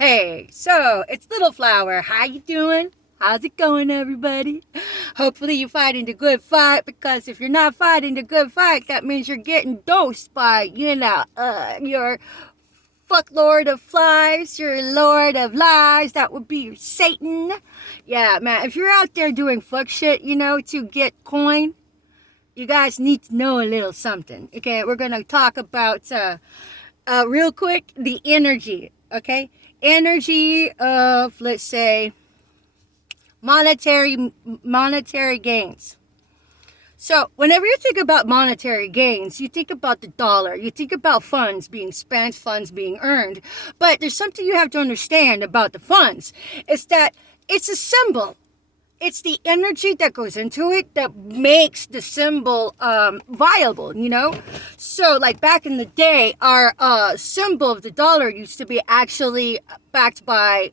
Hey, so it's Little Flower. How you doing? How's it going, everybody? Hopefully you're fighting the good fight, because if you're not fighting the good fight, that means you're getting dosed by, your fucklord of flies, your lord of lies. That would be your Satan. Yeah, man, if you're out there doing fuck shit, to get coin, you guys need to know a little something. Okay, we're gonna talk about real quick the energy. Okay, energy of, let's say, monetary gains. So whenever you think about monetary gains, you think about the dollar, you think about funds being spent, funds being earned. But there's something you have to understand about the funds. It's that it's a symbol. It's the energy that goes into it that makes the symbol viable. So like back in the day, our symbol of the dollar used to be actually backed by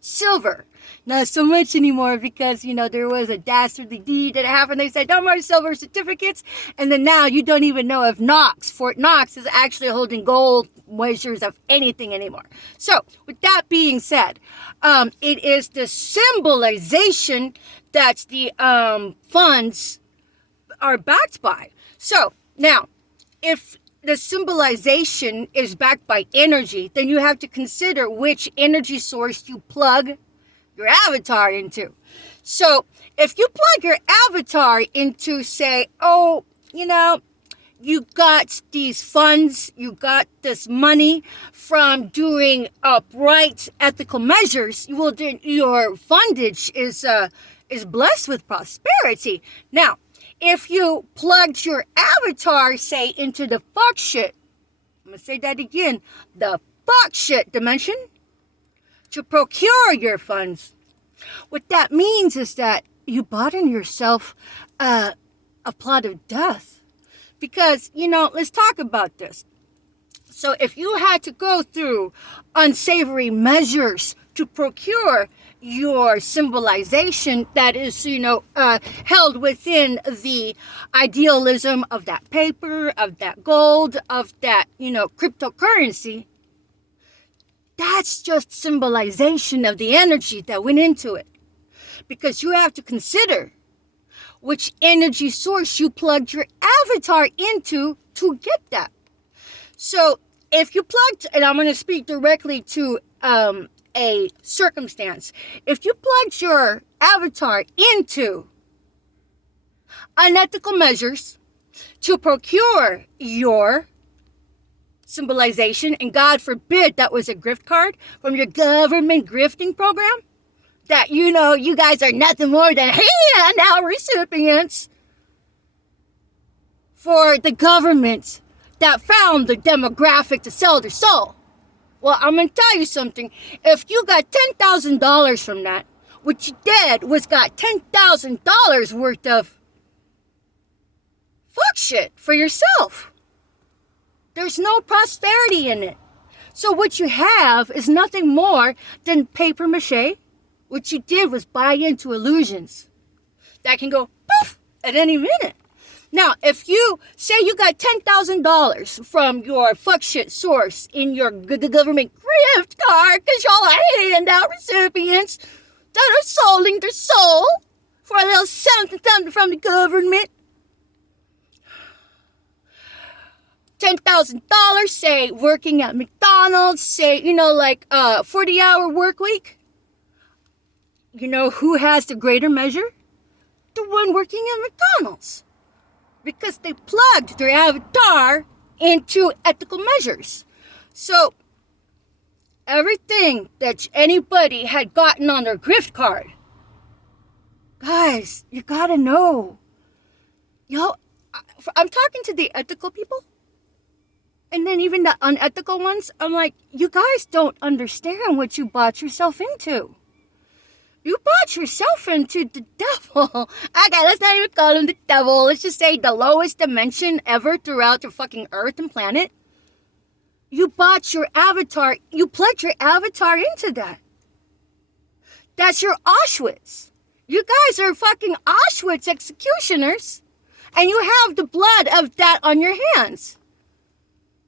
silver. Not so much anymore, because there was a dastardly deed that happened. They said no more silver certificates, and then now you don't even know if Fort Knox is actually holding gold measures of anything anymore. So with that being said, it is the symbolization that the funds are backed by. So now, if the symbolization is backed by energy, then you have to consider which energy source you plug your avatar into. So if you plug your avatar into, say, you got these funds, you got this money from doing upright ethical measures, then your fundage is blessed with prosperity. Now, if you plugged your avatar, say, into the fuck shit, I'm gonna say that again, the fuck shit dimension, to procure your funds, what that means is that you bought in yourself a plot of death. Because, let's talk about this. So if you had to go through unsavory measures to procure your symbolization that is, held within the idealism of that paper, of that gold, of that, cryptocurrency, that's just symbolization of the energy that went into it. Because you have to consider which energy source you plugged your avatar into to get that. So if you plugged, and I'm going to speak directly to a circumstance, if you plugged your avatar into unethical measures to procure your symbolization, and God forbid that was a grift card from your government grifting program, that you guys are nothing more than handout recipients for the government that found the demographic to sell their soul. Well, I'm going to tell you something. If you got $10,000 from that, what you did was got $10,000 worth of fuck shit for yourself. There's no prosperity in it. So what you have is nothing more than paper mache. What you did was buy into illusions that can go poof at any minute. Now, if you say you got $10,000 from your fuck shit source in your government gift card, because y'all are handout recipients that are selling their soul for a little something from the government, $10,000, say, working at McDonald's, say, 40-hour work week. Who has the greater measure? The one working at McDonald's. Because they plugged their avatar into ethical measures. So, everything that anybody had gotten on their gift card, guys, you gotta know. I'm talking to the ethical people. And then even the unethical ones, I'm like, you guys don't understand what you bought yourself into. You bought yourself into the devil. Okay, let's not even call him the devil. Let's just say the lowest dimension ever throughout the fucking earth and planet. You bought your avatar. You plugged your avatar into that. That's your Auschwitz. You guys are fucking Auschwitz executioners. And you have the blood of that on your hands.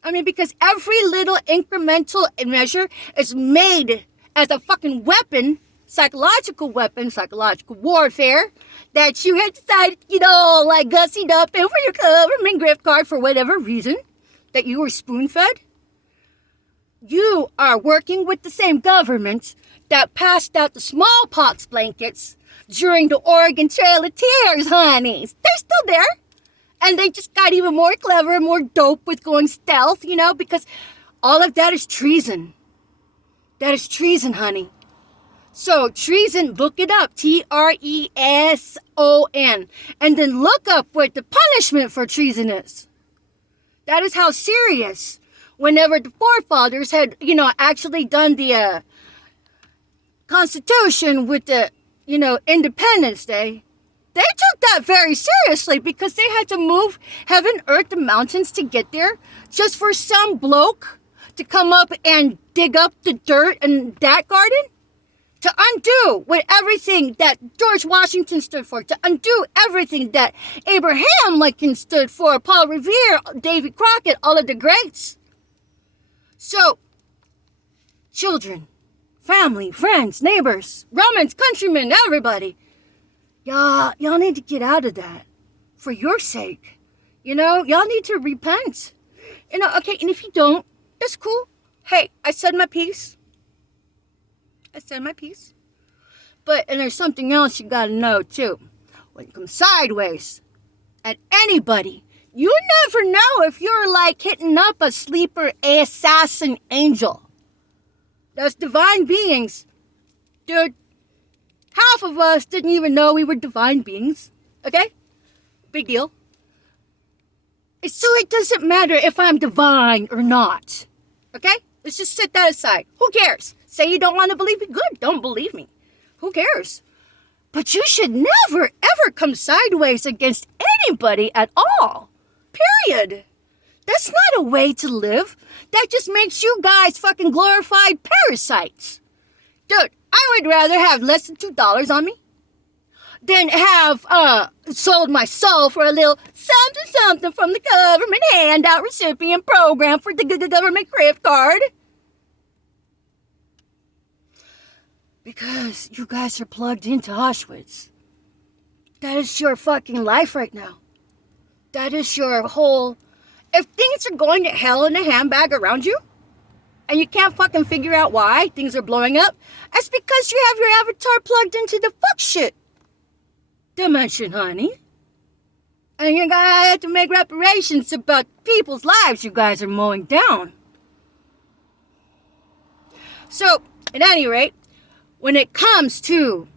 I mean, because every little incremental measure is made as a fucking weapon, psychological warfare, that you had decided, like gussied up and for your government gift card for whatever reason, that you were spoon-fed. You are working with the same government that passed out the smallpox blankets during the Oregon Trail of Tears, honeys. They're still there. And they just got even more clever, more dope with going stealth, because all of that is treason. That is treason, honey. So, treason, look it up. Treason. And then look up what the punishment for treason is. That is how serious. Whenever the forefathers had, actually done the Constitution with the, Independence Day, they took that very seriously because they had to move heaven, earth, and mountains to get there just for some bloke to come up and dig up the dirt in that garden, to undo what everything that George Washington stood for, to undo everything that Abraham Lincoln stood for, Paul Revere, Davy Crockett, all of the greats. So, children, family, friends, neighbors, Romans, countrymen, everybody, y'all need to get out of that for your sake. Y'all need to repent. Okay, and if you don't, that's cool. Hey, I said my piece. But, and there's something else you gotta know, too. When it comes sideways at anybody, you never know if you're like hitting up a sleeper assassin angel. Those divine beings. Dude, half of us didn't even know we were divine beings. Okay? Big deal. So it doesn't matter if I'm divine or not. Okay? Let's just set that aside. Who cares? Say you don't want to believe me? Good. Don't believe me. Who cares? But you should never, ever come sideways against anybody at all. Period. That's not a way to live. That just makes you guys fucking glorified parasites. Dude, I would rather have less than $2 on me than have sold my soul for a little something from the government handout recipient program for the government gift card. Because you guys are plugged into Auschwitz. That is your fucking life right now. That is your whole... If things are going to hell in a handbag around you, and you can't fucking figure out why things are blowing up, that's because you have your avatar plugged into the fuck shit dimension, honey. And you're gonna have to make reparations about people's lives you guys are mowing down. So, at any rate, when it comes to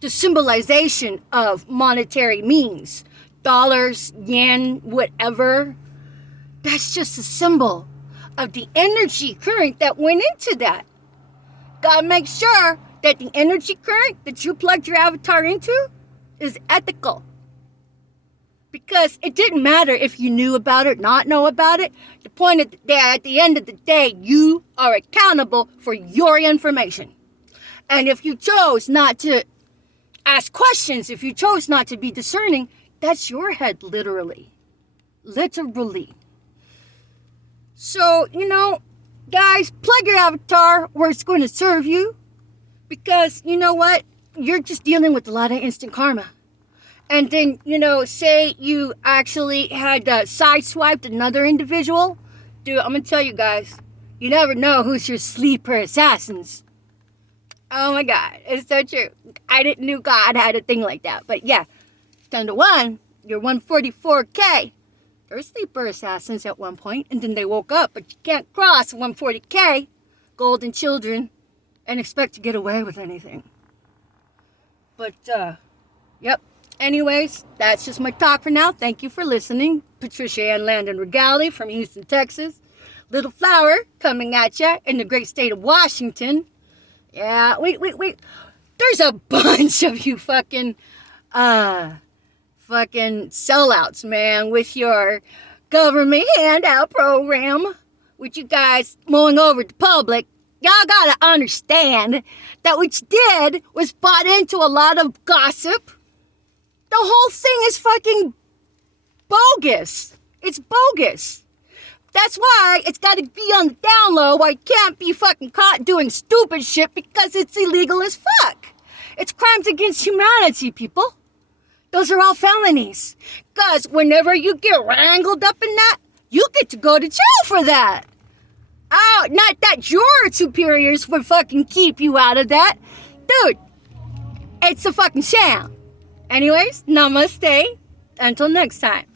the symbolization of monetary means, dollars, yen, whatever, that's just a symbol of the energy current that went into that. Gotta make sure that the energy current that you plugged your avatar into is ethical. Because it didn't matter if you knew about it, not know about it. The point is that at the end of the day, you are accountable for your information. And if you chose not to ask questions, if you chose not to be discerning, that's your head, literally. Literally. So, guys, plug your avatar where it's going to serve you. Because, you know what? You're just dealing with a lot of instant karma. And then, say you actually had sideswiped another individual. Dude, I'm going to tell you guys, you never know who's your sleeper assassins. Oh my God, it's so true. I didn't know God had a thing like that. But yeah, 10 to 1, you're 144K. They're sleeper assassins at one point, and then they woke up. But you can't cross 140K, golden children, and expect to get away with anything. But, yep. Anyways, that's just my talk for now. Thank you for listening. Patricia Ann Landon Regali from Houston, Texas. Little Flower coming at ya in the great state of Washington. Yeah, wait. There's a bunch of you fucking sellouts, man, with your government handout program, with you guys mowing over the public. Y'all gotta understand that what you did was bought into a lot of gossip. The whole thing is fucking bogus. It's bogus. That's why it's got to be on the down low. I can't be fucking caught doing stupid shit because it's illegal as fuck. It's crimes against humanity, people. Those are all felonies. Because whenever you get wrangled up in that, you get to go to jail for that. Oh, not that your superiors would fucking keep you out of that. Dude, it's a fucking sham. Anyways, namaste. Until next time.